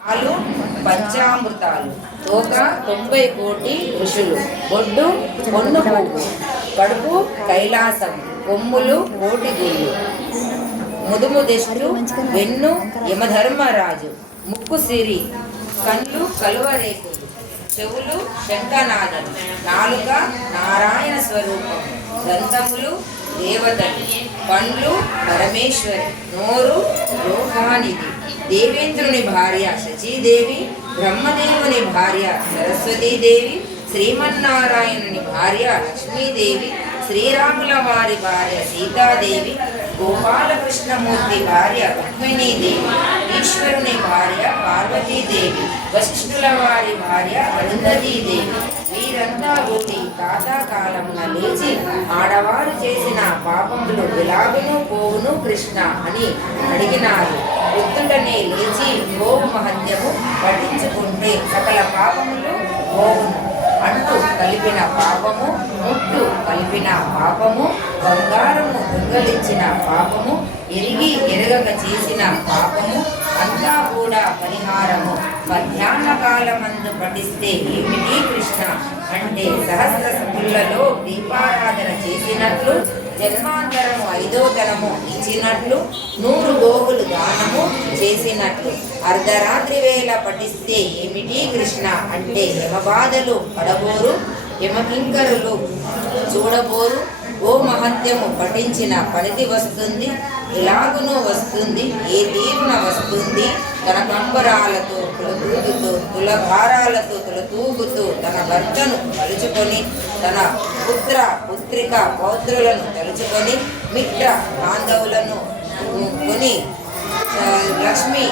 పాలు పంచామృతాలు, తోక 90 కోటి ఋషులు, బొడ్డు పొన్ను పువ్వు, కడుపు కైలాసం, కొమ్ములు కోటి గుళ్ళు, ముదుము దెష్టు వెన్ను యమధర్మరాజు, ముక్కు సిరి, కళ్ళు కలువరేకులు, చెవులు శంఖనాదం, నాలుక నారాయణ స్వరూపం, దంతములు దేవతలు, పండ్లు పరమేశ్వరి, నోరు లోకానిధి, దేవేంద్రుని భార్య శచీదేవి, బ్రహ్మదేవుని భార్య సరస్వతీదేవి, శ్రీమన్నారాయణుని భార్య లక్ష్మీదేవి, శ్రీరాముల వారి భార్య సీతాదేవి, గోపాలకృష్ణమూర్తి భార్య రుక్మిణీదేవి, ఈశ్వరుని భార్య పార్వతీదేవి, వశిష్ఠుల వారి భార్య అరుంధతీదేవి. వీరంతా కూడి తాతాకాలమున లేచి ఆడవారు చేసిన పాపములు ఎలాగును పోవును కృష్ణ అని అడిగినారు. వృద్ధుడనే లేచి గోవు మహత్యము పఠించుకుంటే సకల పాపములు పోవును అంటూ కలిపిన పాపము, ముట్టు కలిపిన పాపము, బంగారము దొంగలించిన పాపము, ఎరిగి ఎరగక చేసిన పాపము అంతా కూడా పరిహారము. మధ్యాహ్న కాలమందు పఠిస్తే ఏమిటి కృష్ణ అంటే సహస్ర సములలో దీపారాధన చేసినట్లు, జన్మాంతరము 5వ తరము ఇచ్చినట్లు, 100 గోవులు దానము చేసినట్లు. అర్ధరాత్రి వేళ పఠిస్తే ఏమిటి కృష్ణ అంటే యమబాధలు పడబోరు, యమకింకరులు చూడబోరు. ఓ మహత్యము పఠించిన ఫలితి వస్తుంది, ఎలాగునో వస్తుంది, ఏ తీరున వస్తుంది. తన కంబరాలతో తులతూగుతూ, తులభారాలతో తులతూగుతూ తన భర్తను తలుచుకొని, తన పుత్ర పుత్రిక పౌత్రులను తలుచుకొని, మిత్ర బాంధవులను కొని లక్ష్మీ